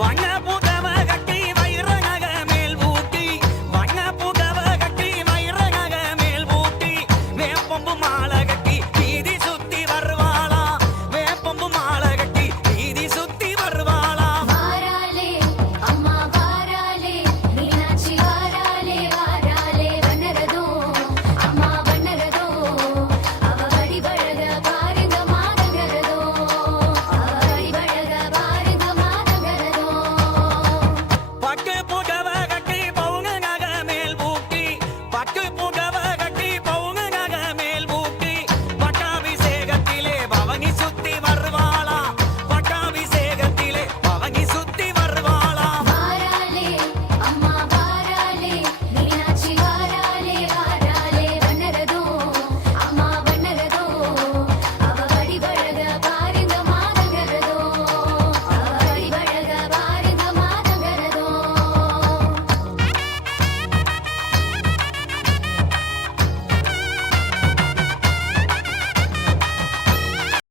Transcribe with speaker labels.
Speaker 1: Why not?